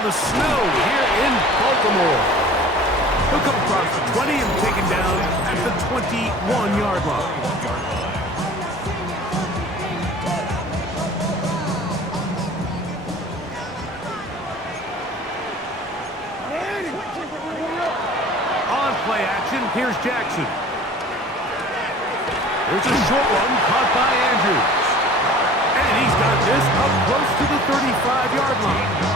under the snow here in Baltimore. He'll come across the 20 and taken down at the 21-yard line. On play action, here's Jackson. There's a short one caught by Andrews. And he's got this up close to the 35-yard line.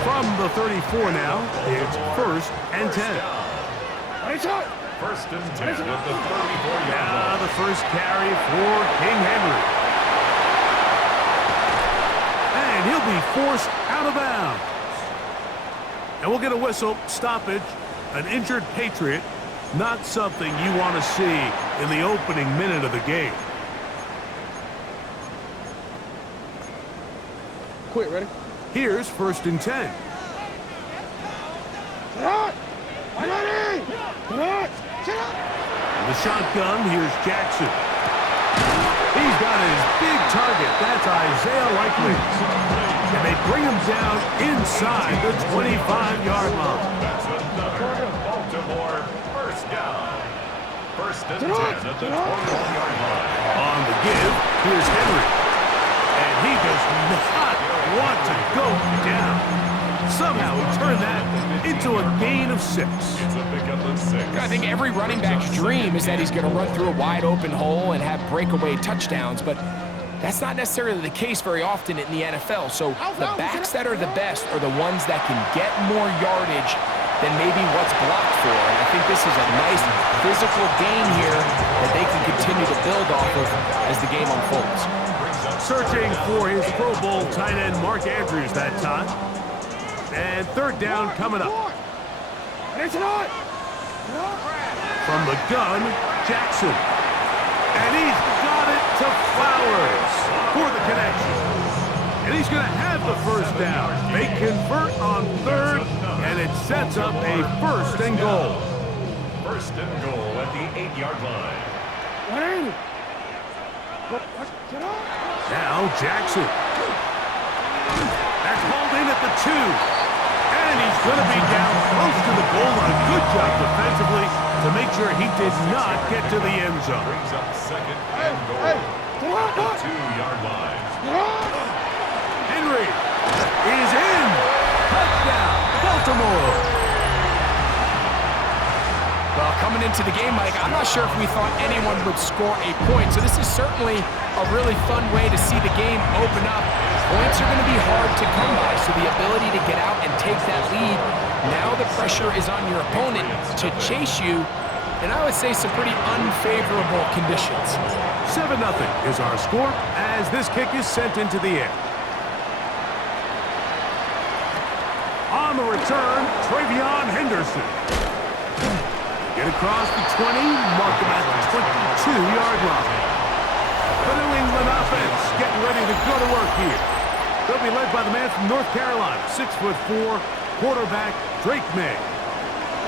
From the 34 now, it's 1st and 10. First and 10 at the 34-yard line. Now the first carry for King Henry. And he'll be forced out of bounds. And we'll get a whistle, stoppage, an injured Patriot. Not something you want to see in the opening minute of the game. Quit, ready? Here's 1st and 10. The shotgun, here's Jackson. He's got his big target. That's Isaiah Likely. And they bring him down inside the 25-yard line. Baltimore, first down. First and 10 at the 21-yard line. On the give, here's Henry. And he does not want to go down. Somehow he turned that into a gain of 6. It's a pickup of 6. I think every running back's dream is that he's going to run through a wide open hole and have breakaway touchdowns, but that's not necessarily the case very often in the NFL. So the backs that are the best are the ones that can get more yardage than maybe what's blocked for. And I think this is a nice physical gain here that they can continue to build off of as the game unfolds. Searching for his Pro Bowl tight end Mark Andrews that time. And 3rd down coming up. From the gun, Jackson. And he's got it to Flowers for the connection. And he's going to have the 1st down. They convert on 3rd, and it sets up a 1st and goal. 1st and goal at the 8-yard line. Now Jackson. That's hauled in at the 2. And he's going to be down close to the goal line. Good job defensively to make sure he did not get to the end zone. Brings up 2nd and goal at the 2-yard line. Henry is in. Touchdown, Baltimore. Well, coming into the game, Mike, I'm not sure if we thought anyone would score a point. So this is certainly a really fun way to see the game open up. Points are going to be hard to come by, so the ability to get out and take that lead, now the pressure is on your opponent to chase you, and I would say some pretty unfavorable conditions. 7-0 is our score as this kick is sent into the air. On the return, Travion Henderson. Get across the 20, mark him at the 22-yard line. The New England offense getting ready to go to work here. They'll be led by the man from North Carolina, 6'4", quarterback Drake May.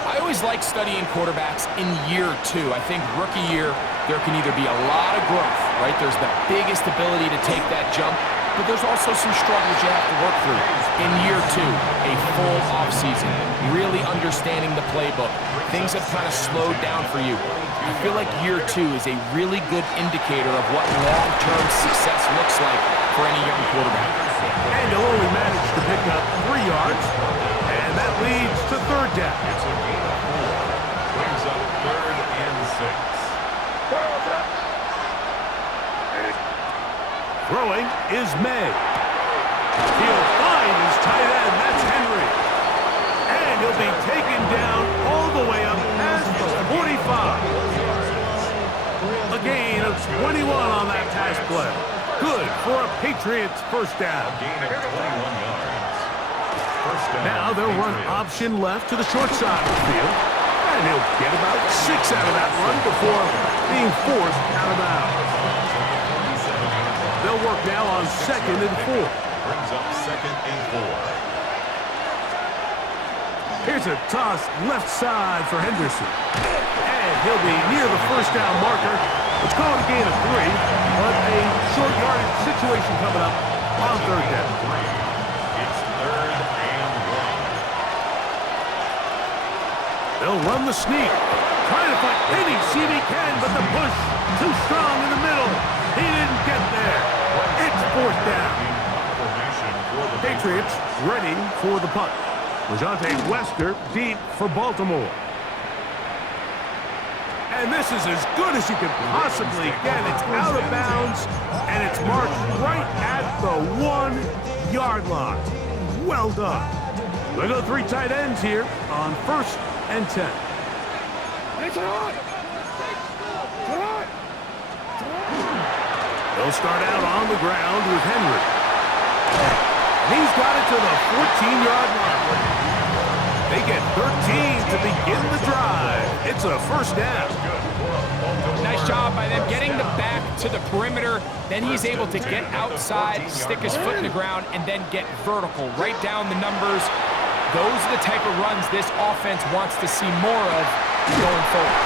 I always like studying quarterbacks in year 2. I think rookie year, there can either be a lot of growth, right? There's the biggest ability to take that jump, but there's also some struggles you have to work through. In year 2, a full offseason, really understanding the playbook. Things have kind of slowed down for you. I feel like year 2 is a really good indicator of what long-term success looks like for any young quarterback. And he'll only manage to pick up 3 yards, and that leads to 3rd down. It's a gain of 4. Brings up 3rd and 6. Throwing is May. He'll find his tight end, that's Henry. And he'll be taken down all the way up past the 45. A gain of 21 on that pass play. Good for a Patriots 1st down. Gain of 21 yards. 1st down. Now they'll run option left to the short side of the field. And he'll get about 6 out of that run before being forced out of bounds. They'll work now on 2nd and 4. Brings up 2nd and 4. Here's a toss left side for Henderson. And he'll be near the 1st down marker. It's called a gain of 3, but a short yardage situation coming up on 3rd down. It's 3rd and They'll run the sneak. Trying to find any seam he can, but the push too strong in the middle. He didn't get there. It's fourth down. Patriots ready for the punt. Rajante Wester deep for Baltimore. And this is as good as you can possibly get. It's out of bounds, and it's marked right at the 1-yard line. Well done. They go 3 tight ends here on 1st and 10. They'll start out on the ground with Henry. He's got it to the 14-yard line. They get 13 to begin the drive. It's a first down. Nice job by them getting the back to the perimeter. Then he's able to get outside, stick his foot in the ground, and then get vertical. Right down the numbers. Those are the type of runs this offense wants to see more of going forward.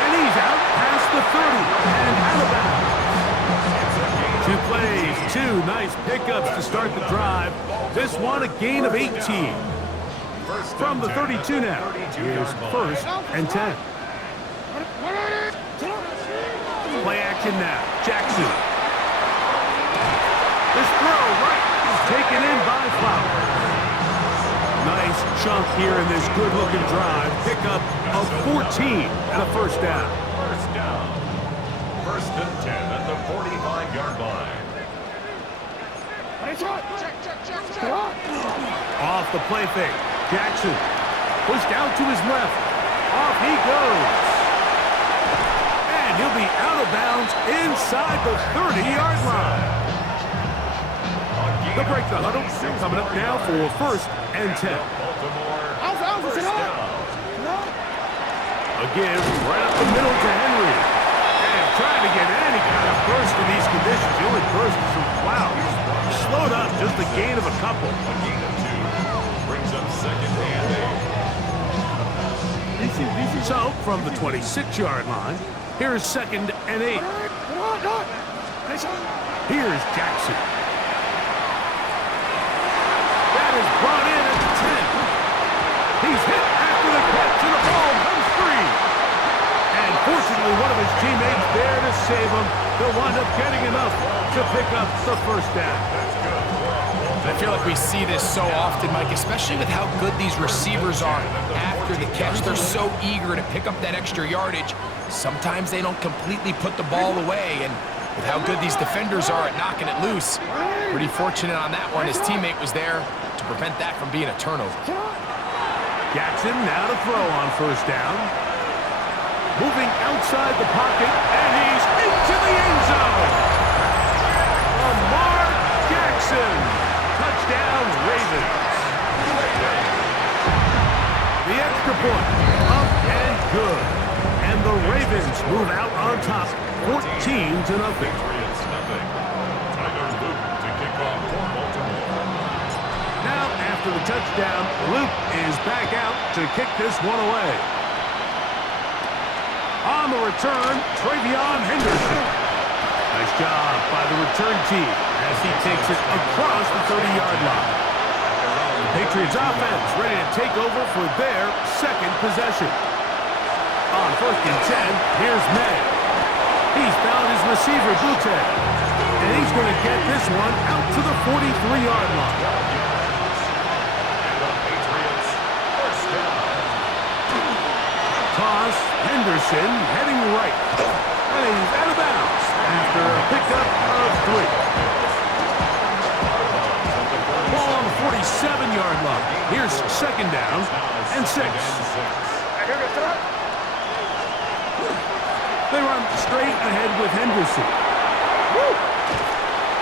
And he's out past the 30 and out of bounds. 2 plays, 2 nice pickups to start the drive. This one a gain of 18. From the 32 now, here's 1st and 10. Play action now, Jackson. This throw right is taken in by Flowers. Nice chunk here in this good-looking drive. Pickup of 14 and a first down. First down. 1st and 10 at the 45-yard line. Off the play fake. Jackson pushed out to his left. Off he goes. And he'll be out of bounds inside the 30-yard line. They'll break the huddle. Coming up now for 1st and 10. Again, right up the middle to Henry. And trying to get any kind of burst in these conditions. The only burst is from clouds. Slowed up, just a gain of a couple. A gain of 2 brings up 2nd and 8. So, from the 26-yard line, here's 2nd and 8. Here's Jackson. That is brought in at the 10. He's hit after the catch, and the ball comes free. And fortunately, one of his teammates there to save him. They'll wind up getting enough to pick up the first down. I feel like we see this so often, Mike, especially with how good these receivers are after the catch. They're so eager to pick up that extra yardage. Sometimes they don't completely put the ball away, and with how good these defenders are at knocking it loose, pretty fortunate on that one. His teammate was there to prevent that from being a turnover. Jackson now to throw on first down. Moving outside the pocket, and he's into the end zone. Lamar Jackson. Touchdown, Ravens. The extra point, up and good. And the Ravens move out on top, 14-0. Patriots nothing. Tyler Luke to kick off for Baltimore. Now, after the touchdown, Luke is back out to kick this one away. On the return, Travion Henderson. Nice job by the return team as he takes it across the 30-yard line. The Patriots offense ready to take over for their 2nd possession. On 1st and 10, here's May. He's found his receiver, Butte. And he's going to get this one out to the 43-yard line. And the Patriots first down. Toss, Henderson heading right. And he's out of bounds after a pickup of 3. Ball on the 47-yard line. Here's 2nd down and 6. They run straight ahead with Henderson.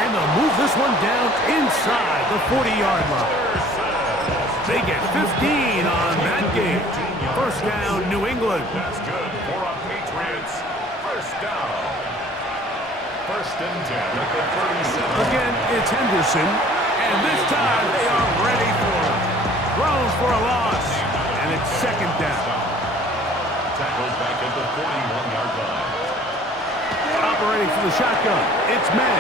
And they'll move this one down inside the 40-yard line. They get 15 on that game. First down, New England. That's good for our Patriots. First down. 1st and 10 at the 37. Again, it's Henderson. And this time they are ready for it. Throws for a loss. And it's 2nd down. Tackled back at the 41-yard line. Operating for the shotgun, it's May.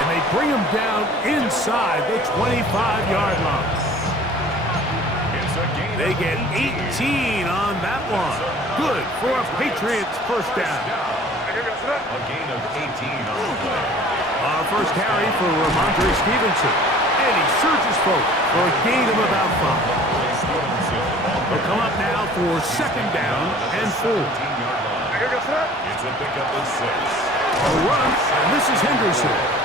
And they bring him down inside the 25-yard line. It's a gain They get 18 on that one. Good for a Patriots first down. A gain of 18 on the play. Our first carry for Ramondre Stevenson. And he surges forward for a gain of about 5. They'll come up now for second down and 4. It's a pickup of 6. A run, and this is Henderson.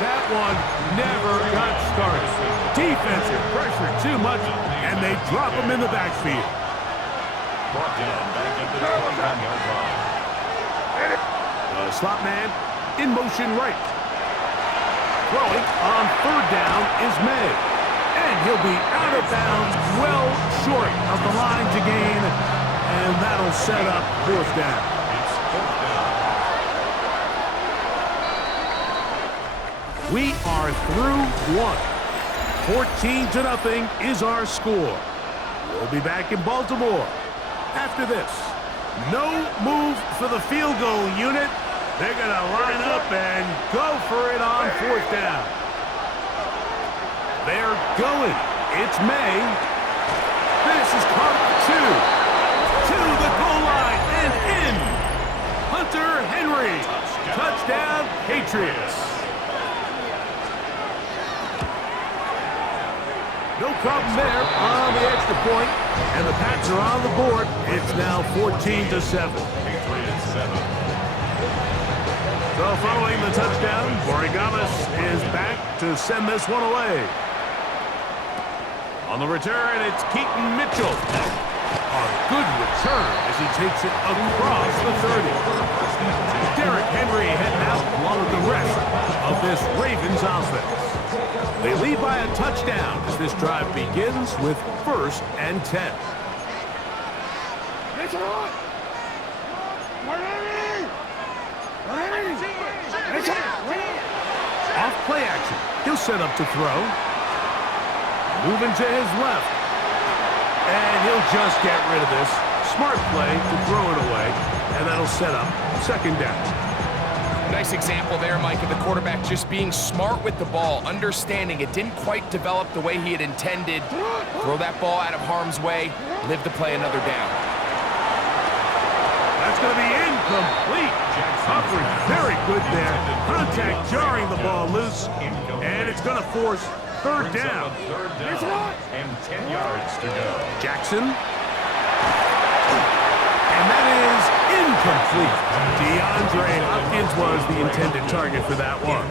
That one never got started. Defensive pressure too much, and they drop him in the backfield. Brought down back at the 29-yard line. Slot man in motion right. Throwing on third down is May. And he'll be out of bounds, well short of the line to gain. And that'll set up fourth down. It's fourth down. We are through one. 14-0 is our score. We'll be back in Baltimore after this. No move for the field goal unit. They're going to line up and go for it on fourth down. They're going. It's May. This is caught 2. To the goal line and in. Hunter Henry. Touchdown, Patriots. No problem there on the extra point, and the Pats are on the board. It's now 14-7. Patriots 7. So following the touchdown, Borregalis is back to send this one away. On the return, it's Keaton Mitchell. A good return as he takes it across the 30. Derrick Henry heading out along with the rest of this Ravens offense. They lead by a touchdown as this drive begins with 1st and 10. Off play action. He'll set up to throw. Moving to his left. And he'll just get rid of this. Smart play to throw it away. And that'll set up second down. Nice example there, Mike, of the quarterback just being smart with the ball, understanding it didn't quite develop the way he had intended. Throw that ball out of harm's way, live to play another down. That's going to be incomplete. Humphrey, very good there. Contact jarring the ball loose, and it's going to force third down. Third down and 10 yards to go. Jackson. And that is incomplete. DeAndre Hopkins was the intended target for that one.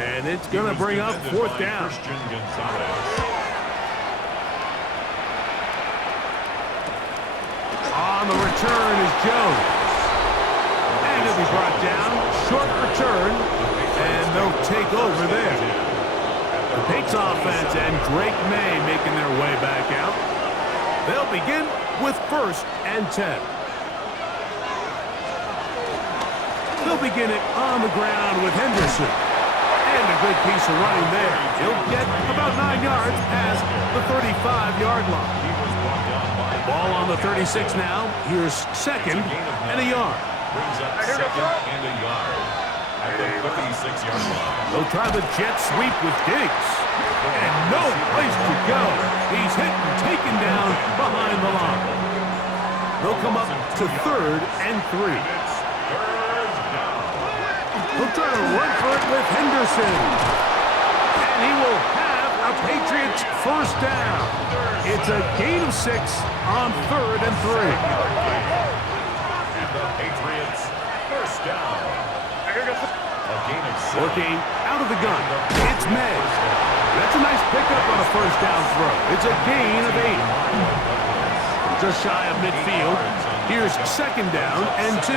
And it's going to bring up fourth down. On the return is Jones. And he'll be brought down. Short return. And they'll take over there. The Pates offense and Drake May making their way back out. They'll begin with 1st and 10. They'll begin it on the ground with Henderson. And a good piece of running there. He'll get about 9 yards past the 35-yard line. Ball on the 36 now. Here's second and a yard. Brings up second and a yard at the 56-yard line. They'll try the jet sweep with Diggs. And no place to go. He's hit and taken down behind the line. They'll come up to 3rd and 3. He'll try to run for it with Henderson. And he will have a Patriots first down. It's a gain of 6 on 3rd and 3. And the Patriots first down. A gain of 6. Working out of the gun. It's May. That's a nice pickup on a first down throw. It's a gain of 8. Just shy of midfield. Here's second down and 2.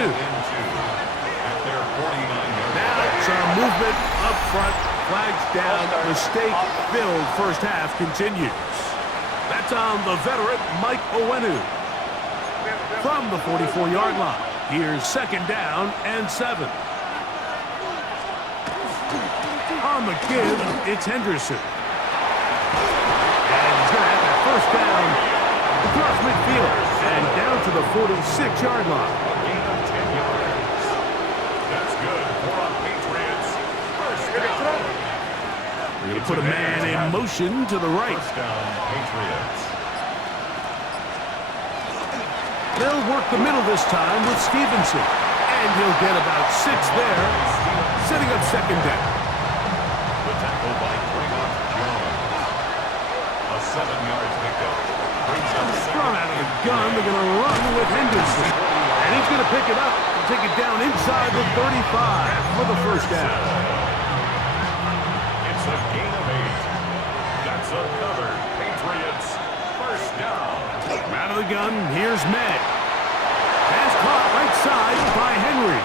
Now some movement up front. Flags down. Mistake-filled first half continues. That's on the veteran Mike Owenu. From the 44-yard line. Here's second down and 7. On the give, it's Henderson. And he's going to have that first down across midfield and down to the 46-yard line. A gain of 10 yards. That's good for our Patriots. First down. We're going to put a man in motion to the right. First down, Patriots. They'll work the middle this time with Stevenson. And he'll get about 6 there, setting up second down. The tackle by Draymond Jones. A 7-yard pickup. Brings up Thrown out of the gun, they're going to run with Henderson. And he's going to pick it up and take it down inside the 35 for the first down. It's a gain of 8. That's another Patriots first down. Out of the gun, here's May. Pass caught right side by Henry.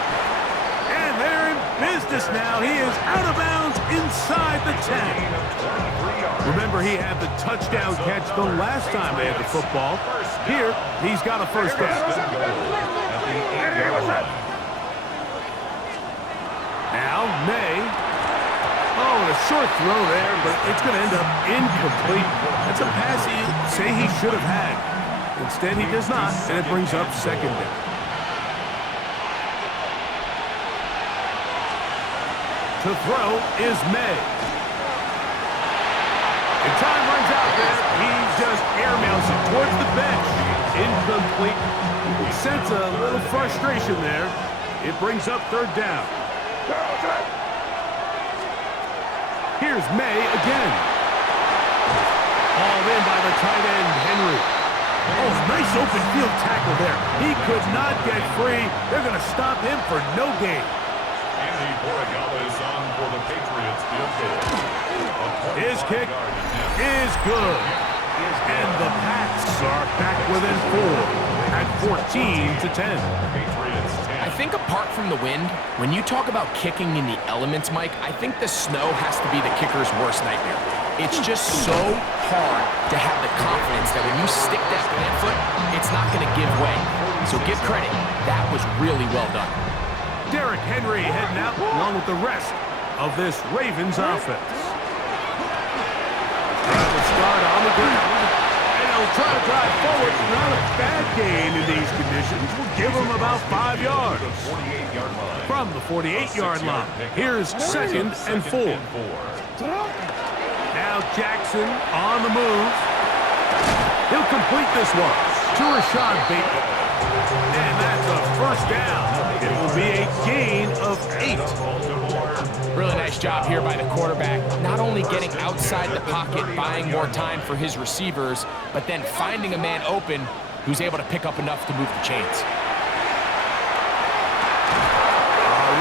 And they're in business now. He is out of bounds inside the 10. Remember, he had the touchdown catch the last time they had the football. Here, he's got a first down. Now, May. Oh, and a short throw there, but it's going to end up incomplete. That's a pass you say he should have had. Instead, he does not, and it brings up second down. To throw is May. And time runs out there. He just airmails it towards the bench. Incomplete. You can sense a little frustration there. It brings up third down. Here's May again. Hauled in by the tight end, Henry. Oh, nice open field tackle there. He could not get free. They're going to stop him for no gain. Andy Borregala is on for the Patriots field goal. His kick is good. And the Pats are back within 4 at 14-10. Patriots 10. I think apart from the wind, when you talk about kicking in the elements, Mike, I think the snow has to be the kicker's worst nightmare. It's just so hard to have the confidence that when you stick that plant foot, it's not going to give way. So give credit. That was really well done. Derrick Henry heading out along with the rest of this Ravens offense. Trying to start on the ground. And he'll try to drive forward. Not a bad gain in these conditions. We'll give him about 5 yards. From the 48-yard line. Here's second and 4. Now Jackson on the move. He'll complete this one to Rashad Bateman. And that's a first down. It will be a gain of 8. Really nice job here by the quarterback. Not only getting outside the pocket, buying more time for his receivers, but then finding a man open who's able to pick up enough to move the chains.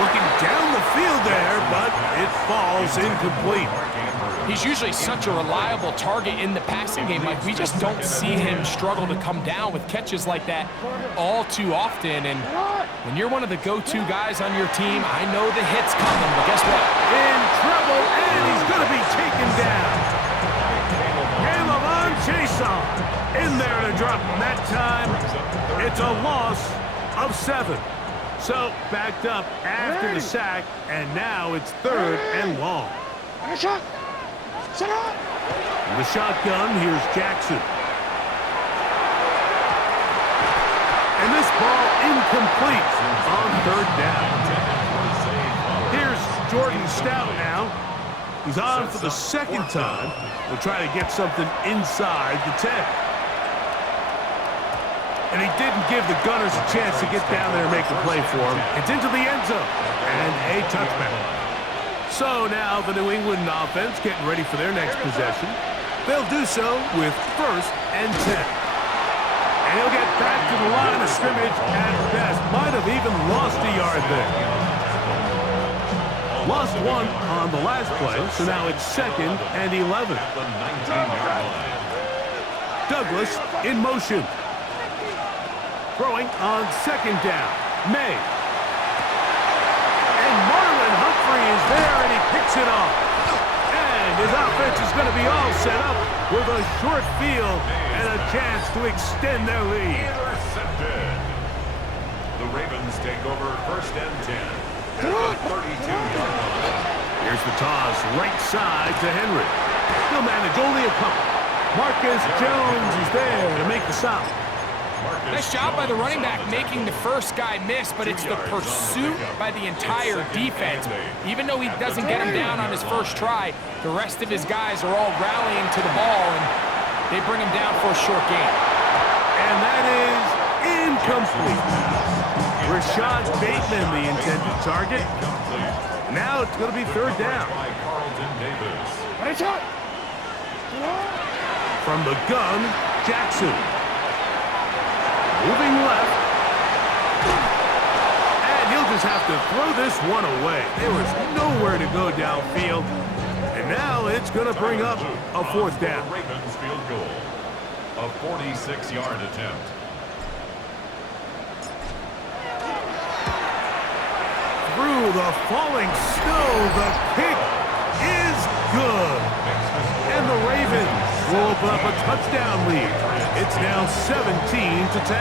Looking down the field there, but it falls incomplete. He's usually such a reliable target in the passing game. Like, we just don't see him struggle to come down with catches like that all too often. And when you're one of the go-to guys on your team, I know the hit's coming, but guess what? In trouble, and he's going to be taken down. And Lavon Chason in there to drop him. That time, it's a loss of 7. So, backed up after the sack, and now it's third and long. In the shotgun, here's Jackson. And this ball incomplete on third down. Here's Jordan Stout now. He's on for the second time. He'll try to get something inside the 10. And he didn't give the Gunners a chance to get down there and make a play for him. It's into the end zone. And a touchback. So now the New England offense getting ready for their next possession. They'll do so with first and 10. And he'll get back to the line of scrimmage at best. Might have even lost a yard there. Lost 1 on the last play, so now it's second and 11. Douglas in motion. Throwing on second down. May. And Marlon Humphrey is there, and he picks it off. And his offense is going to be all set up with a short field and a chance to extend their lead. Intercepted. The Ravens take over first and 10 at the 32-yard line. Here's the toss right side to Henry. He'll manage only a couple. Marcus Jones is there to make the stop. Nice job by the running back making the first guy miss, but it's the pursuit by the entire defense. Even though he doesn't get him down on his first try, the rest of his guys are all rallying to the ball, and they bring him down for a short gain. And that is Incomplete. Rashad Bateman, the intended target. Now it's going to be third down. From the gun, Jackson. Moving left. And he'll just have to throw this one away. There was nowhere to go downfield. And now it's going to bring up a fourth down. Ravens field goal. A 46-yard attempt. Through the falling snow, the kick is good. And the Ravens will open up a touchdown lead. It's now 17-10.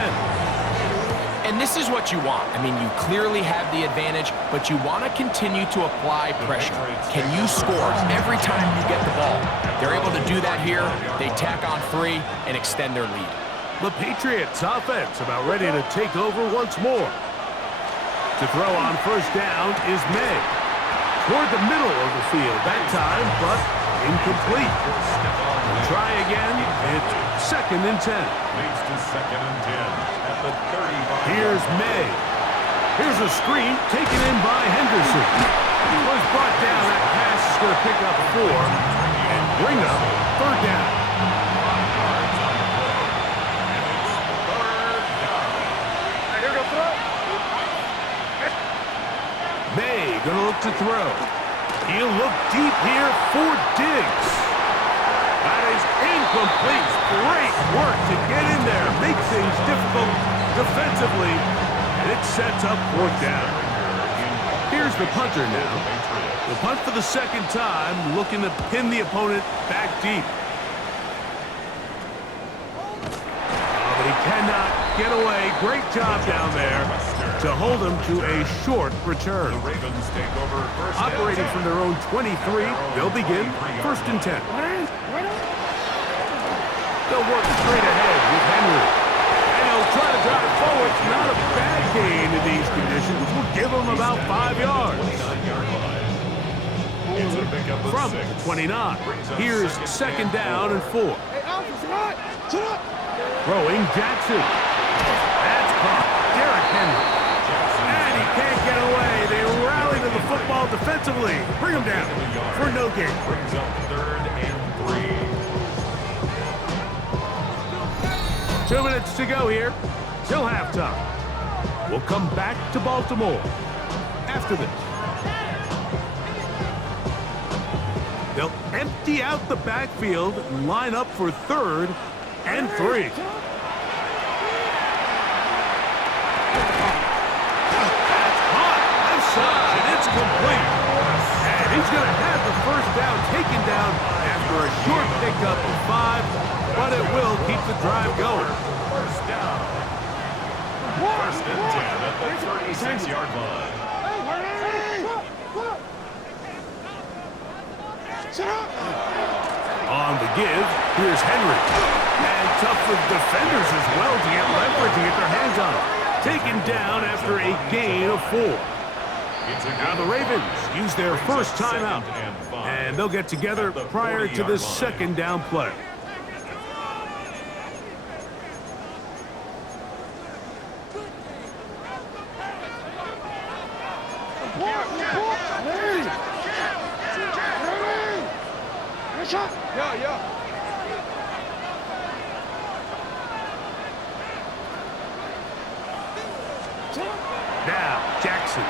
And this is what you want. I mean, you clearly have the advantage, but you want to continue to apply pressure. Can you score every time you get the ball? They're able to do that here. They tack on 3 and extend their lead. The Patriots offense about ready to take over once more. To throw on first down is May. Toward the middle of the field that time, but incomplete. Try again. It's 2nd and 10. Leads to 2nd and 10 at the 35. Here's May. Here's a screen taken in by Henderson. Was brought down. That pass is going to pick up 4 and bring up third down. May going to look to throw. He'll look deep here for Diggs. That is incomplete. Great work to get in there. Make things difficult defensively. And it sets up fourth down. Here's the punter now. The punt for the second time, looking to pin the opponent back deep. But he cannot get away. Great job down there to hold him to a short return. The Ravens take over first. Operating from their own 23, they'll begin 1st and 10. They'll work straight ahead with Henry. And he'll try to drive it forward. Not a bad gain in these conditions. Will give him about 5 yards. From the 29. Here's 2nd down and 4. Throwing Jackson. That's caught. Derrick Henry. And he can't get away. They rally to the football defensively. Bring him down for no gain. Brings up 3rd and 3. 2 minutes to go here till halftime. We'll come back to Baltimore after this. They'll empty out the backfield and line up for 3rd and 3. It's complete. And he's going to have the first down taken down after a short pickup of 5, but it will keep the drive going. First down. 1st and 10 at the 36-yard line. On the give, here's Henry. And tough for defenders as well to get leverage and get their hands on him. Taken down after a gain of 4. Now the Ravens use their first timeout, and they'll get together prior to this 2nd down play. Now Jackson.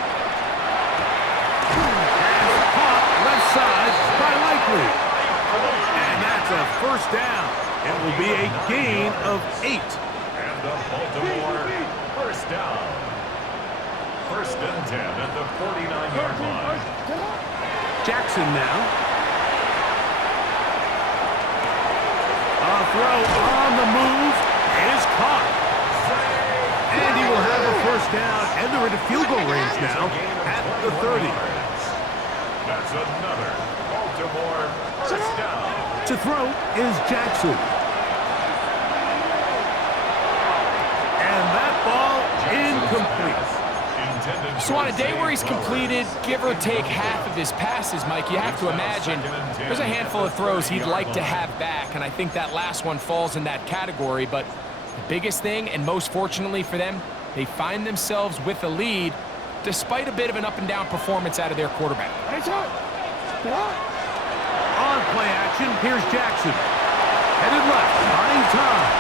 And that's a first down. It will be a gain of 8. And the Baltimore first down. 1st and 10 at the 49-yard line. Jackson now. A throw on the move is caught. And he will have a first down, and they're in field goal range now at the 30. That's another Baltimore first down. To throw is Jackson. And that ball incomplete. So on a day where he's completed, give or take half of his passes, Mike, you have to imagine there's a handful of throws he'd like to have back, and I think that last one falls in that category, but The biggest thing, and most fortunately for them, they find themselves with a lead despite a bit of an up-and-down performance out of their quarterback. On play action, here's Jackson. Headed left, buying time.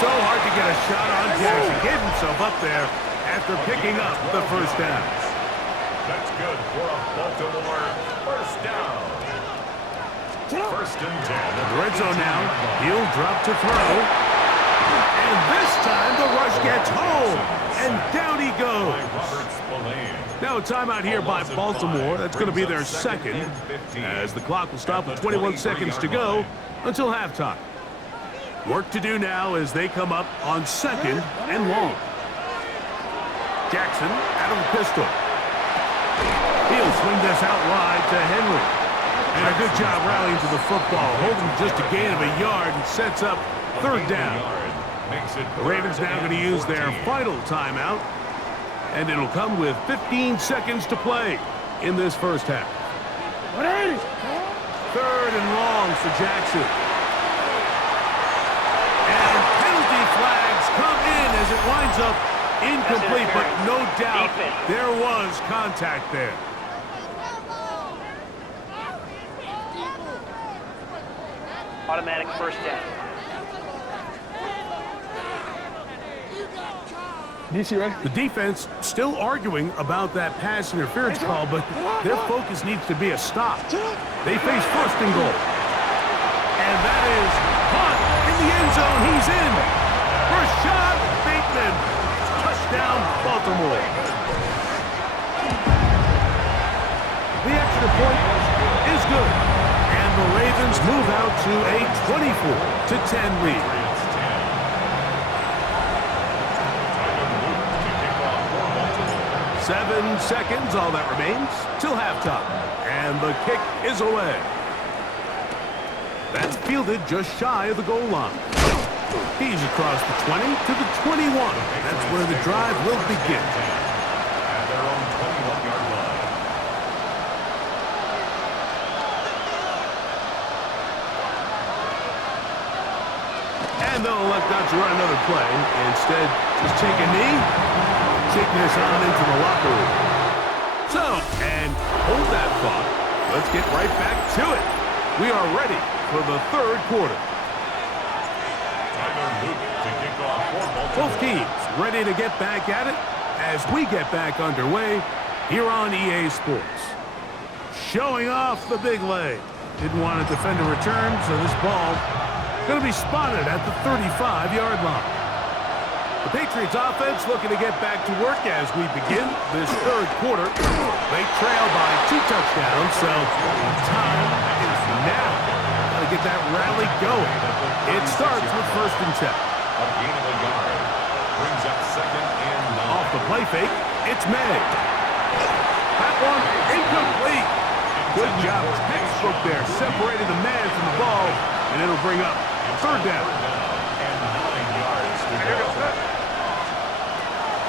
So hard to get a shot on Jackson. Gave himself up there after picking up the first down. That's good for a Baltimore first down. First and 10. The red zone now. He'll drop to throw. And this time the rush gets home. And down he goes. Now a timeout here by Baltimore. That's going to be their second, as the clock will stop with 21 seconds to go until halftime. Work to do now as they come up on second and long. Jackson out of the pistol. He'll swing this out wide to Henry. And a good job rallying to the football, holding just a gain of a yard and sets up third down. The Ravens now going to use their final timeout, and it'll come with 15 seconds to play in this first half. Third and long for Jackson. And penalty flags come in as it winds up incomplete, but no doubt there was contact there. Automatic first down. The defense still arguing about that pass interference call, but their focus needs to be a stop. They face first and goal. And that is caught in the end zone. He's in. Rashad Bateman. Touchdown, Baltimore. The extra point is good. And the Ravens move out to a 24-10 lead. 7 seconds, all that remains, till halftime. And the kick is away. That's fielded just shy of the goal line. He's across the 20 to the 21. That's where the drive will begin. At their own 21-yard line. And they'll elect not to run another play. Instead, just take a knee. Take this on into the locker room. So, and hold that thought. Let's get right back to it. We are ready for the third quarter. Both teams ready to get back at it as we get back underway here on EA Sports. Showing off the big leg. Didn't want to defend a return, so this ball going to be spotted at the 35-yard line. The Patriots offense looking to get back to work as we begin this third quarter. They trail by 2 touchdowns, so time is now. Got to get that rally going. It starts with first and 10. A gain of a yard. Brings up second and 9. Off the play fake, it's May. That one incomplete. Good job. Textbook there. Separated the man from the ball, and it'll bring up third down. And 9 yards to go.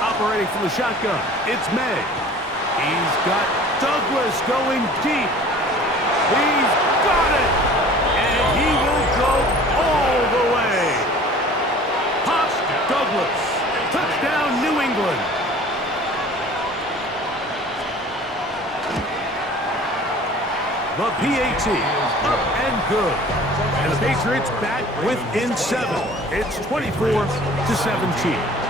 Operating from the shotgun, it's May. He's got Douglas going deep. He's got it. And he will go all the way. Pop Douglas. Touchdown, New England. The PAT up and good. And the Patriots back within 7. It's 24-17.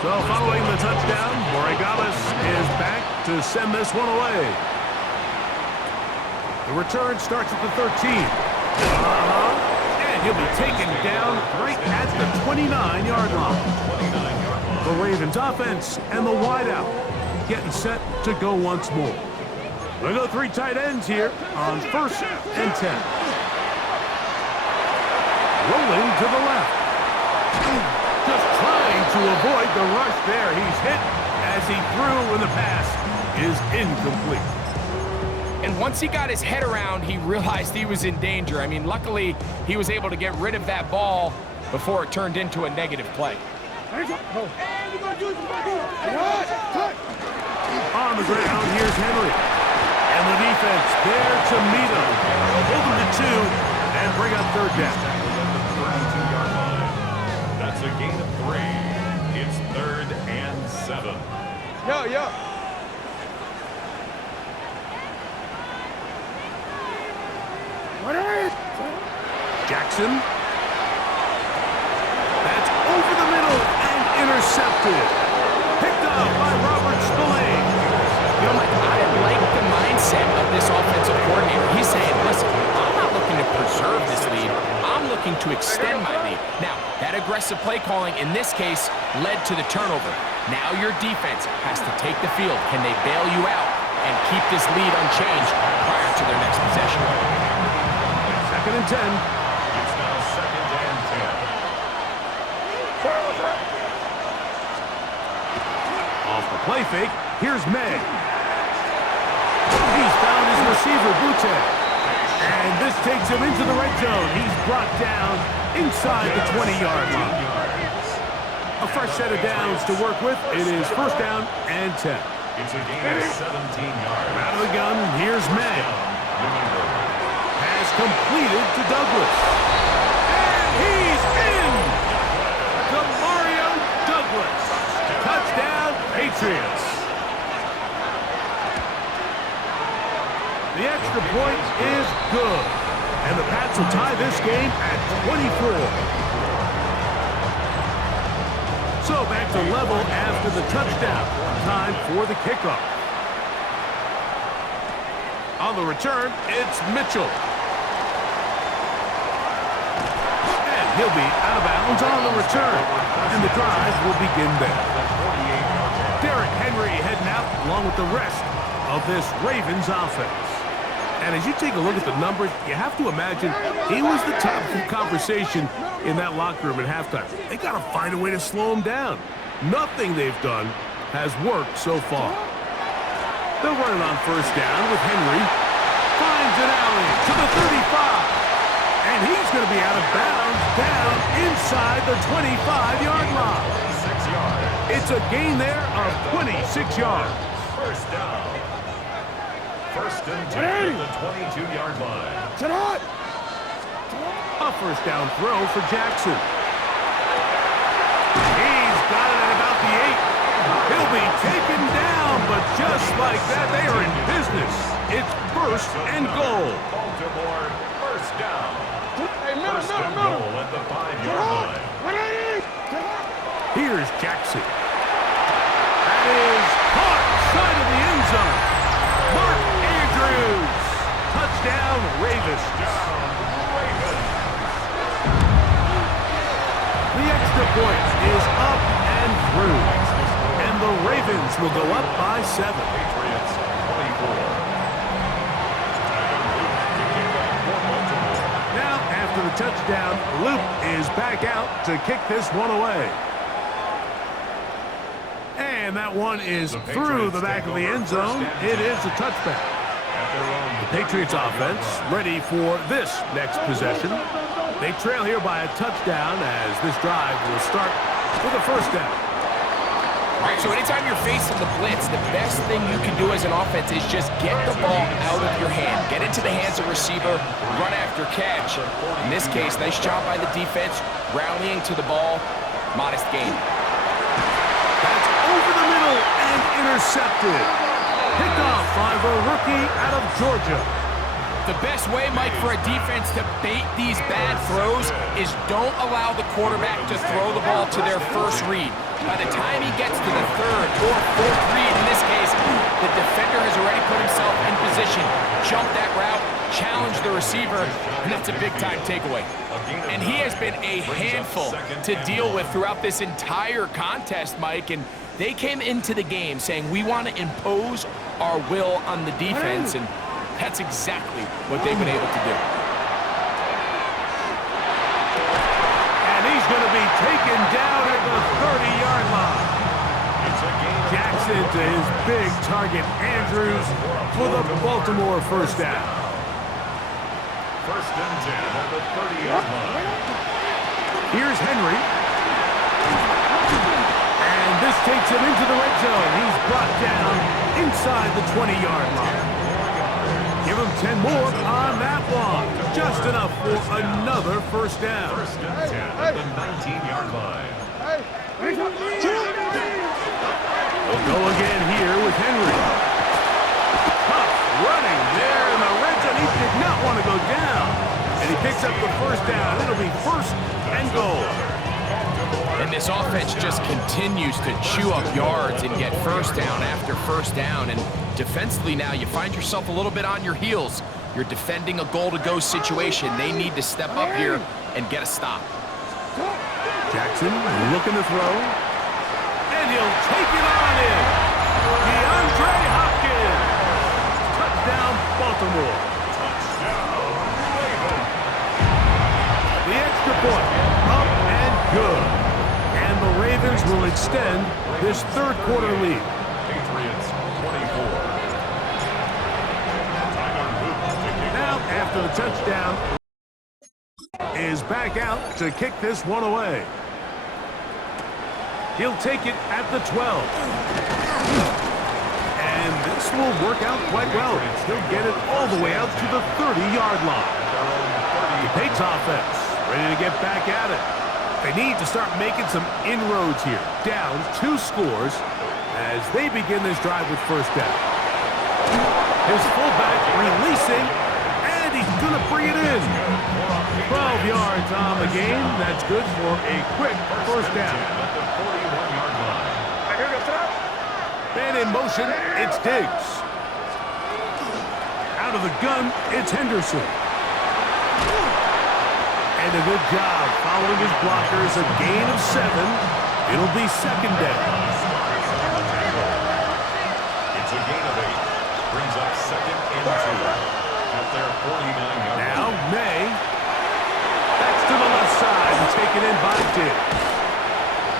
So following the touchdown, Borregales is back to send this one away. The return starts at the 13. And he'll be taken down right at the 29-yard line. The Ravens offense and the wideout getting set to go once more. We'll go 3 tight ends here on first and 10. Rolling to the left. Just trying to avoid the rush there. He's hit as he threw when the pass is incomplete. And once he got his head around, he realized he was in danger. I mean, luckily, he was able to get rid of that ball before it turned into a negative play. On the ground, here's Henry. And the defense there to meet him. Hold him to 2 and bring up third down. gain of 3. It's 3rd and 7. Yo. Jackson. That's over the middle and intercepted. Picked up by Robert Spillane. You know, Mike, I like the mindset of this offensive coordinator. He's saying, listen, I'm not looking to preserve this lead. I'm looking to extend my lead. Now, that aggressive play calling in this case led to the turnover. Now your defense has to take the field. Can they bail you out and keep this lead unchanged prior to their next possession? 2nd and 10. It's now 2nd and 10. Off the play fake, here's May. He's found his receiver, Butte. And this takes him into the red zone. He's brought down inside the 20-yard line. A fresh set of downs to work with. It is 1st down and 10. It's a gain of 17 yards. Out of the gun, here's May. Pass completed to Douglas. And he's in! To Mario Douglas. Touchdown, Patriots. The extra point is good. And the Pats will tie this game at 24. So back to level after the touchdown. Time for the kickoff. On the return, it's Mitchell. And he'll be out of bounds on the return. And the drive will begin there. Derrick Henry heading out along with the rest of this Ravens offense. And as you take a look at the numbers, you have to imagine he was the top of the conversation in that locker room at halftime. They got to find a way to slow him down. Nothing they've done has worked so far. They'll run it on 1st down with Henry. Finds an alley to the 35. And he's going to be out of bounds down inside the 25-yard line. 6 yards. It's a gain there of 26 yards. 1st down. 1st and 10 at the 22-yard line. A 1st down throw for Jackson. He's got it at about the 8. He'll be taken down, but just like that, they are in business. It's 1st and goal. Baltimore, 1st down. 1st and goal at the 5-yard line. Here's Jackson. That is caught side of the end zone. Mark Andrews. Touchdown, Ravens. The extra point is up and through. And the Ravens will go up by 7. Patriots, 24. Now, after the touchdown, Luke is back out to kick this one away. And that one is through the back of the end zone. It is a touchback. The Patriots offense ready for this next possession. They trail here by a touchdown as this drive will start with a 1st down. All right, so anytime you're facing the blitz, the best thing you can do as an offense is just get the ball out of your hand. Get into the hands of receiver, run after catch. In this case, nice job by the defense, rallying to the ball. Modest gain. That's over the middle and intercepted. Picked off by the rookie out of Georgia. The best way, Mike, for a defense to bait these bad throws is don't allow the quarterback to throw the ball to their first read. By the time he gets to the 3rd or 4th read, in this case, the defender has already put himself in position, jumped that route, challenged the receiver, and that's a big-time takeaway. And he has been a handful to deal with throughout this entire contest, Mike, and they came into the game saying, we want to impose our will on the defense, and that's exactly what they've been able to do. And he's going to be taken down at the 30-yard line. Jackson to his big target, Andrews, for the Baltimore 1st down. 1st and 10 at the 30-yard line. Here's Henry. And this takes him into the red zone. He's brought down inside the 20-yard line. Give him 10 more on that one. Just enough for another 1st down. 1st and 10 at the 19-yard line. They'll go again here with Henry. Tough running there in the red zone. He did not want to go down. And he picks up the first down. It'll be first and goal. And this offense just continues to chew up yards and get first down after first down. And defensively now, you find yourself a little bit on your heels. You're defending a goal-to-go situation. They need to step up here and get a stop. Jackson looking to throw. And he'll take it on in. DeAndre Hopkins. Touchdown, Baltimore. The extra point. Up and good. And the Ravens will extend this third quarter lead. Patriots 24. Now, after the touchdown, is back out to kick this one away. He'll take it at the 12. And this will work out quite well. He'll get it all the way out to the 30-yard line. The Patriots offense ready to get back at it. They need to start making some inroads here. Down 2 scores as they begin this drive with first down. His fullback releasing, and he's going to bring it in. 12 yards on the game. That's good for a quick first down. Man in motion, it's Diggs. Out of the gun, it's Henderson. And a good job following his blockers. A gain of 7. It'll be second down. It's a gain of 8. Brings up second and 2 at their 49-yard line. Now, May. That's to the left side and taken in by Diggs.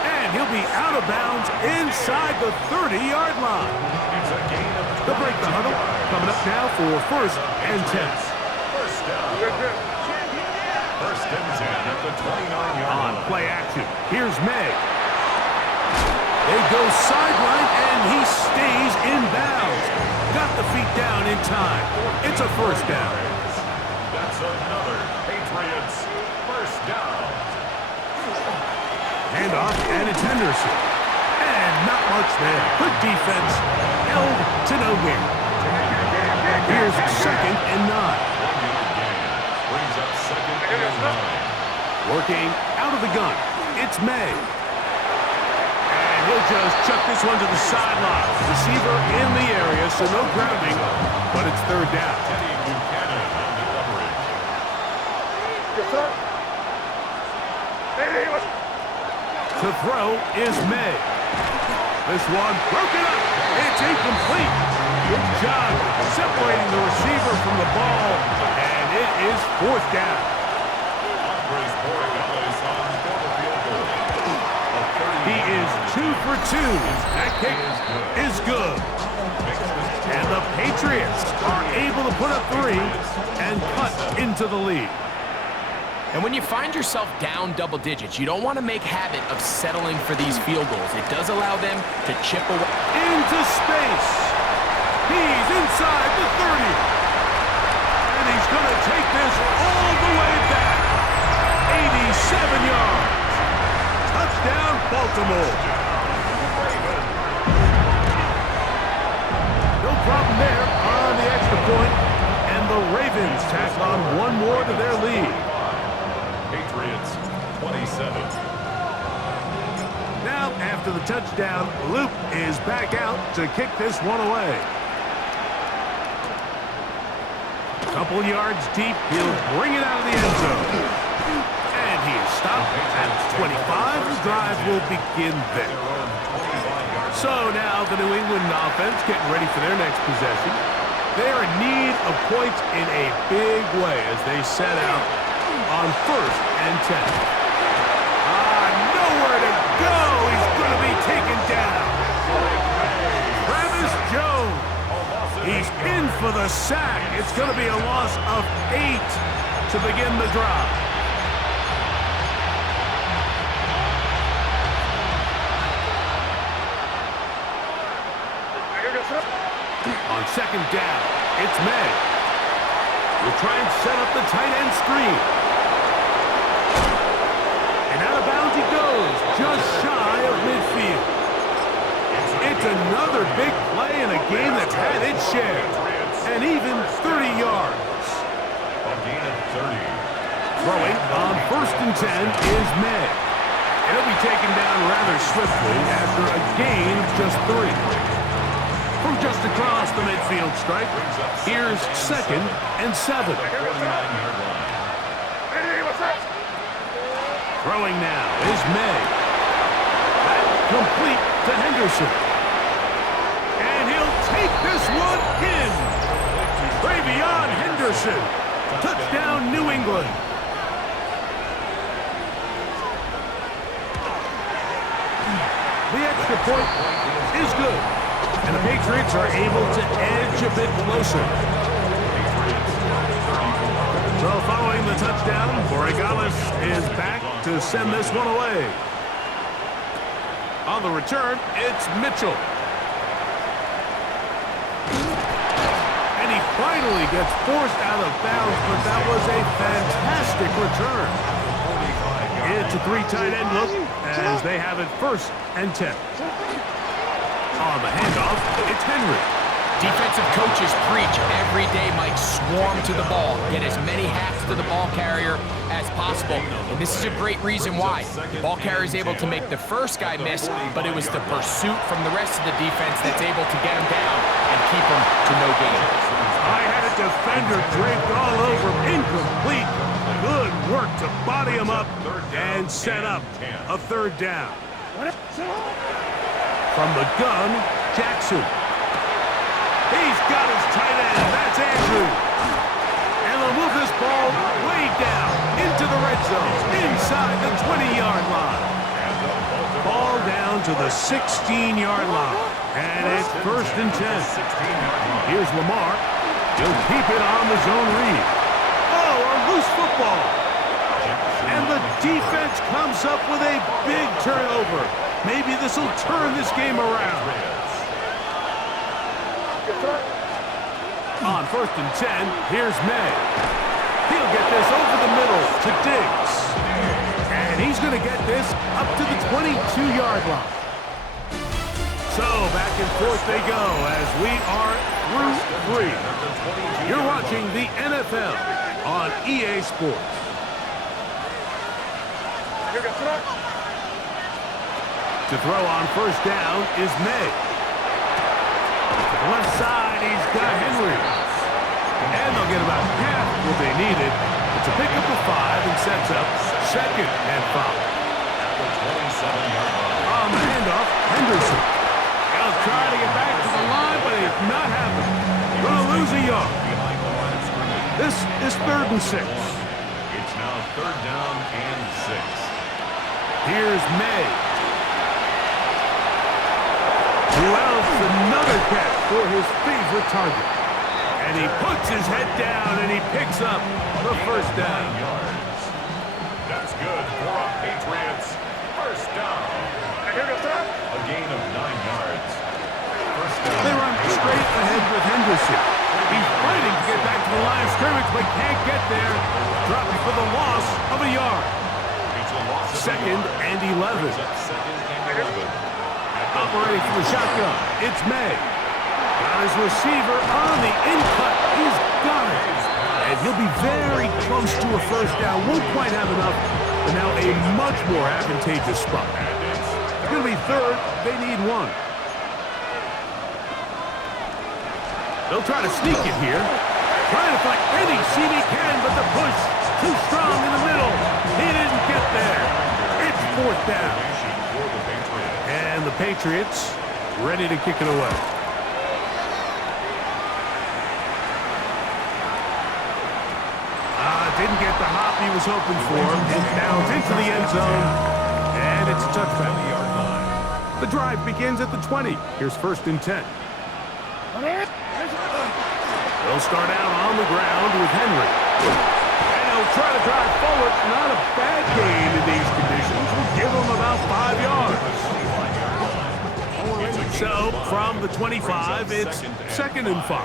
And he'll be out of bounds inside the 30-yard line. It's a gain of 2. They'll break the huddle. Coming up now for first and 10. First down. First and 10 at the 29-yard line. On play action, here's May. They go sideline, and he stays in bounds. Got the feet down in time. It's a first down. That's another Patriots first down. Handoff, and it's Henderson. And not much there. Good defense. Held to no gain. Here's second and 9. 1-yard gain. Brings up second and 9. Working out of the gun. It's May. And he'll just chuck this one to the sideline. Receiver in the area, so no grounding, but it's third down. Teddy Buchanan on the coverage. To throw is May. This one broken up. It's incomplete. Good job separating the receiver from the ball, and it is fourth down. Andres Borregales on for the field goal. He is 2 for 2. That kick is good. And the Patriots are able to put up 3 and cut into the lead. And when you find yourself down double digits, you don't want to make habit of settling for these field goals. It does allow them to chip away. Into space. He's inside the 30. And he's going to take this all the way back. 87 yards. Touchdown, Baltimore. No problem there on the extra point. And the Ravens tack on one more to their lead. Patriots 27. Now, after the touchdown, Luke is back out to kick this one away. Couple yards deep, he'll bring it out of the end zone. And he is stopped at 25. The drive will begin there. So now the New England offense getting ready for their next possession. They are in need of points in a big way as they set out on first and 10. Nowhere to go. He's going to be taken down. Travis Jones. He's in for the sack. It's going to be a loss of 8 to begin the drive. On second down, it's May. We'll try and set up the tight end screen. And out of bounds he goes, just big play in a game that's had its share. And even 30 yards. A gain of 30. Throwing on 1st and 10 is May. And he'll be taken down rather swiftly after a gain of just 3. From just across the midfield stripe, here's 2nd and 7. 49-yard line. Throwing now is May. That complete to Henderson. And he'll take this one in. Travion Henderson. Touchdown, New England. The extra point is good. And the Patriots are able to edge a bit closer. So following the touchdown, Borregales is back to send this one away. On the return, it's Mitchell. And he finally gets forced out of bounds, but that was a fantastic return. It's a 3 tight end look as they have it 1st and 10. On the handoff, it's Henry. Defensive coaches preach every day, Mike, swarm to the ball. Get as many hats to the ball carrier as possible. And this is a great reason why. The ball carrier is able to make the first guy miss, but it was the pursuit from the rest of the defense that's able to get him down and keep him to no gain. I had a defender draped all over him. Incomplete. Good work to body him up and set up a 3rd down. From the gun, Jackson. He's got his tight end. That's Andrew. And they'll move this ball way down into the red zone, inside the 20-yard line. Ball down to the 16-yard line. And it's 1st and 10. Here's Lamar. He'll keep it on the zone read. Oh, a loose football. And the defense comes up with a big turnover. Maybe this will turn this game around. On 1st and 10, here's May. He'll get this over the middle to Diggs. And he's going to get this up to the 22-yard line. So back and forth they go as we are through 3. You're watching the NFL on EA Sports. To throw on 1st down is May. To the left side, he's got Henry. And they'll get about half what they needed. It's a pickup of 5 and sets up 2nd and 5. On the handoff, Henderson. They'll try to get back to the line, but it's not happening. Going to lose a yard. This is 3rd and 6. It's now 3rd down and 6. Here's May. Who else? Another catch for his favorite target. And he puts his head down and he picks up the 1st down. Yards. That's good for a Patriots 1st down. A gain of 9 yards. 1st down. They run straight ahead with Henderson. He's fighting to get back to the line of scrimmage, but can't get there. Dropping for the loss of a yard. 2nd and 11. Operating from the shotgun, it's May. Got his receiver on the in-cut. He's got it. And he'll be very close to a 1st down. Won't quite have enough, but now a much more advantageous spot. It's going to be 3rd. They need 1. They'll try to sneak it here. Trying to find any seam he can, but the push too strong in the middle. He didn't get there. It's 4th down. And the Patriots ready to kick it away. Didn't get the hop he was hoping for. It bounds into the end zone, and it's a touchdown. The drive begins at the 20. Here's 1st and 10. They'll start out on the ground with Henry. And he'll try to drive forward. Not a bad gain in these conditions. We'll give him about 5 yards. So, from the 25, it's 2nd and 5.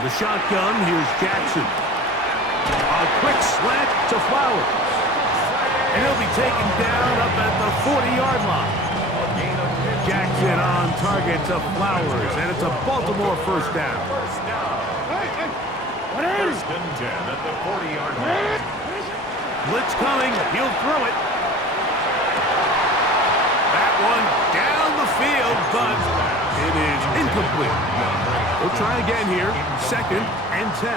The shotgun, here's Jackson. A quick slant to Flowers. And he'll be taken down up at the 40-yard line. A gain of Jackson on target to Flowers, and it's a Baltimore first down. First down. First and 10 at the 40-yard line. Blitz coming. He'll throw it. That one down the field, but it is incomplete. We'll try again here. Second and 10.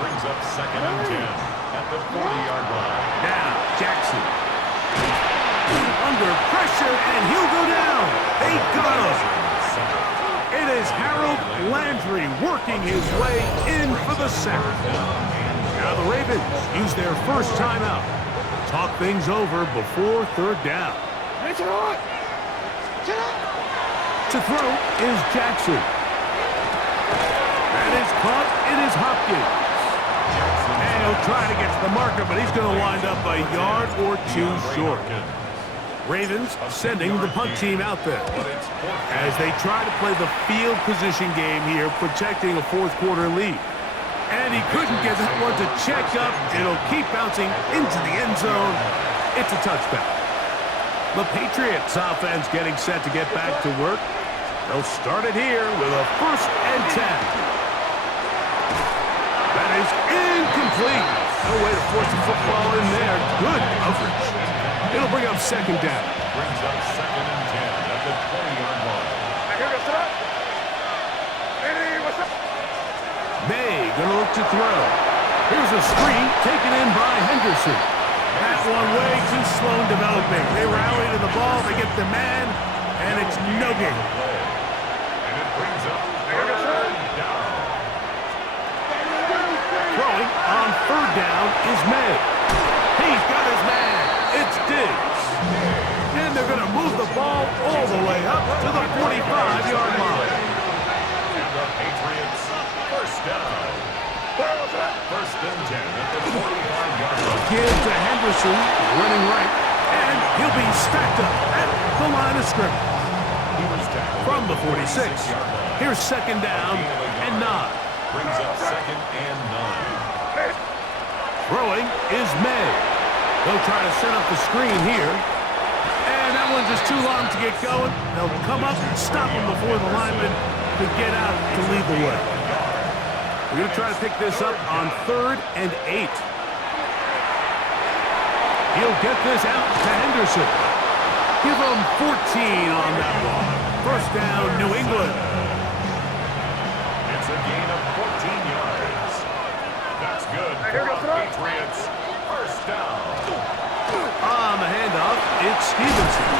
Brings up second and 10 at the 40-yard line. Now, Jackson. Under pressure, and he'll go down. They got him. It is Harold Landry working his way in for the sack. Now the Ravens use their first timeout. Talk things over before third down. To throw is Jackson. That is caught. It is Hopkins. And he'll try to get to the marker, but he's going to wind up a yard or two short. Ravens sending the punt team out there as they try to play the field position game here, protecting a fourth quarter lead. And he couldn't get that one to check up. It'll keep bouncing into the end zone. It's a touchback. The Patriots offense getting set to get back to work. They'll start it here with a first and 10. That is incomplete. No way to force the football in there. Good coverage. It'll bring up second down. Brings up second and 10 at the 20-yard line. May gonna look to throw. Here's a screen taken in by Henderson. That one way too slow in developing. They rally to the ball, they get the man, and it's no gain. And it brings up third down. Throwing on third down is May. He's got his man. It's Diggs. And they're going to move the ball all the way up to the 45-yard line. And the Patriots first down. First and 10 at the 45-yard line. Give to Henderson, running right, and he'll be stacked up at the line of scrimmage. He was tackled From the 46, 46-yard line. here's second down and 9. Brings up second and 9. Throwing is May. They'll try to set up the screen here. And that one's just too long to get going. They'll come up and stop him before the lineman could get out to lead the way. We're going to try to pick this up on third and 8. He'll get this out to Henderson. Give him 14 on that one. First down, New England. It's a gain of 14 yards. That's good for the Patriots. First down. On the handoff, it's Stevenson.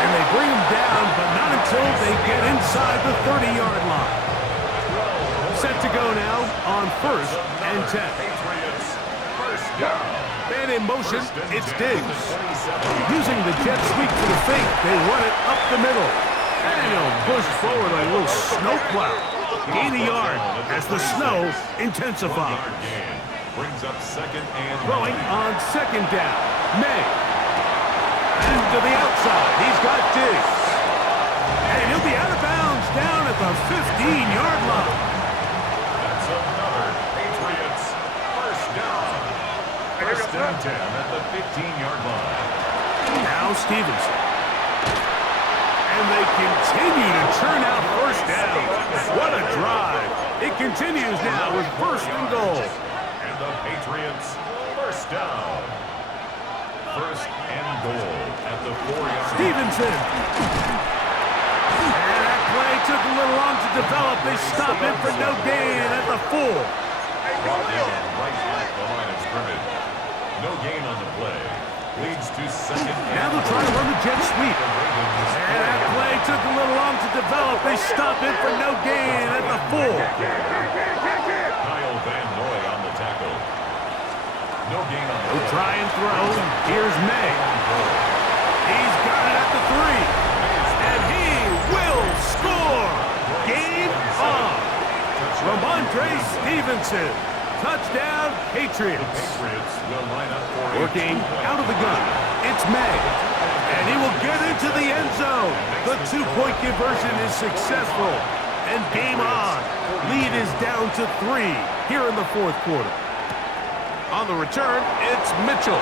And they bring him down, but not until they get inside the 30-yard line. Set to go now on first and 10. Patriots first down. Man in motion, it's Diggs. Using the jet sweep for the fake, they run it up the middle. And he'll push forward like a little snowplow. Gain a yard as the snow intensifies. Brings up second and Throwing on second down. May. And to the outside, he's got Diggs. And he'll be out of bounds down at the 15-yard line. That's another Patriots first down. First and 10 at the 15-yard line. Now Stevenson. And they continue to churn out first downs. What a drive. It continues now with first and goal. And the Patriots first down. First and goal at the 4-yard line. Stevenson. And that play took a little long to develop. They stop it for no gain at the 4. Brought in right at the line of scrimmage. No gain on the play. Leads to second and Now they'll try to run the jet sweep. And that play took a little long to develop. They stop it for no gain at the 4. Kyle Van Noy on the tackle. No gain on the They'll play. try and throw. Here's May. He's got it at the 3. And he will score. Game on. Ramondre Stevenson. Touchdown, Patriots. Patriots will line up for Working out of the gun. It's May. And he will get into the end zone. The two-point conversion is successful. And game on. Lead is down to 3 here in the fourth quarter. On the return, it's Mitchell.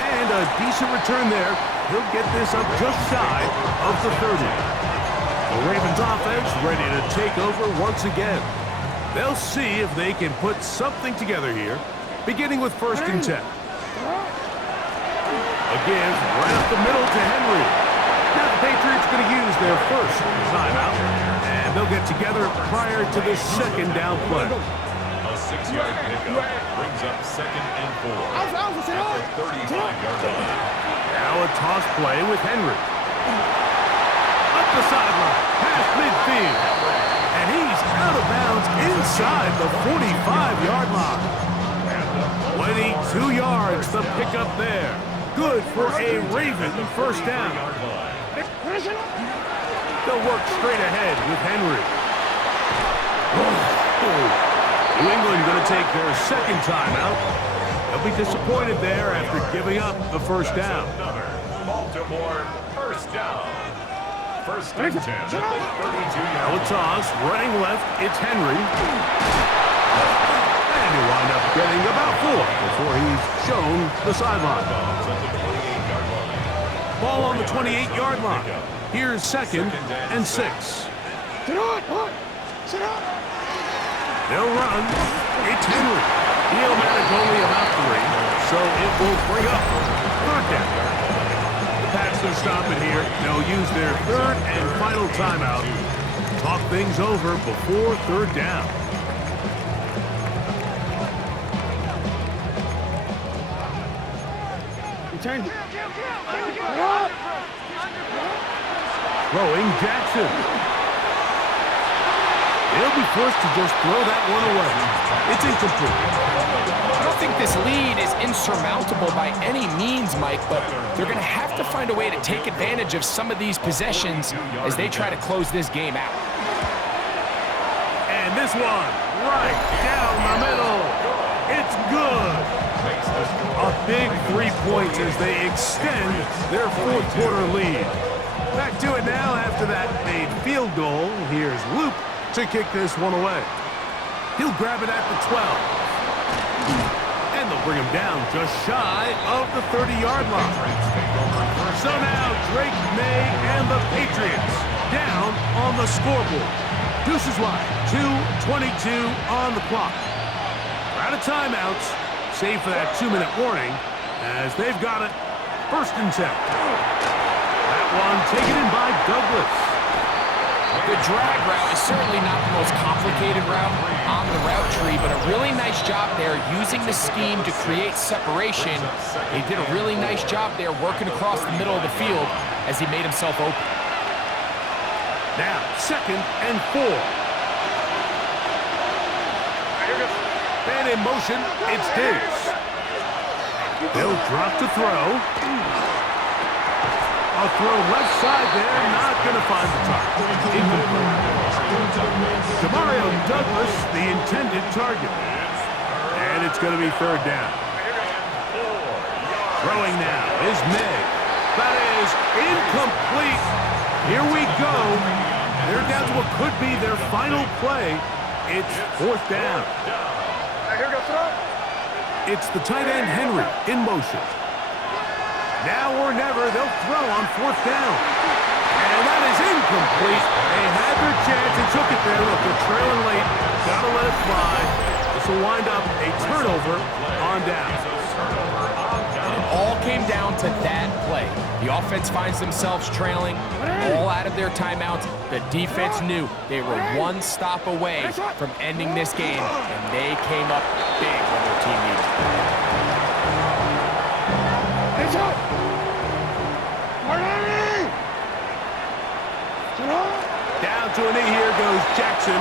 And a decent return there. he'll get this up just shy of the 30. The Ravens offense ready to take over once again. They'll see if they can put something together here, beginning with 1st and 10. Again, right up the middle to Henry. Now the Patriots going to use their first timeout, and they'll get together prior to the 2nd down play. A 6-yard pickup brings up 2nd and 4 at the 35-yard line. Now a toss play with Henry. Up the sideline, past midfield. And he's out of bounds inside the 45-yard line. 22 yards the pickup there. Good for a Raven 1st down. They'll work straight ahead with Henry. New England going to take their 2nd timeout. They'll be disappointed there after giving up the 1st down. Baltimore 1st down. 1st and 10 at the 32-yard Now a toss, running left, it's Henry. And he'll wind up getting about 4 before he's shown the sideline. Ball on the 28-yard line. Here's 2nd and 6. They'll run. It's Henry. He'll manage only about 3, so it will bring up 3rd down. Pats will stop it here. They'll use their 3rd and final timeout. Talk things over before 3rd down. Throwing Jackson. He'll be forced to just throw that one away. It's incomplete. I don't think this lead is insurmountable by any means, Mike, but they're going to have to find a way to take advantage of some of these possessions as they try to close this game out. And this one, right down the middle. It's good. A big 3 points as they extend their 4th quarter lead. Back to it now after that made field goal. Here's Loop to kick this one away. He'll grab it at the 12. And they'll bring him down just shy of the 30-yard line. So now Drake May and the Patriots down on the scoreboard. Deuces wide, 2:22 on the clock. We're out of timeouts, save for that 2-minute warning, as they've got it 1st and 10. That one taken in by Douglas. The drag route is certainly not the most complicated route on the route tree, but a really nice job there using the scheme to create separation. He did a really nice job there working across the middle of the field as he made himself open. Now, 2nd and 4. Man in motion, it's Diggs. They'll drop to throw. A throw left side there, not going to find the target. Incomplete. Demario Douglas, the intended target. And it's going to be 3rd down. Throwing now is May. That is incomplete. Here we go. They're down to what could be their final play. It's 4th down. It's the tight end Henry in motion. Now or never, they'll throw on 4th down. And that is incomplete. They had their chance and took it there. Look, they're trailing late. Gotta let it fly. This will wind up a turnover on down. It all came down to that play. The offense finds themselves trailing, all out of their timeouts. The defense knew they were one stop away from ending this game, and they came up big when their team needed it. Down to a knee, here goes Jackson.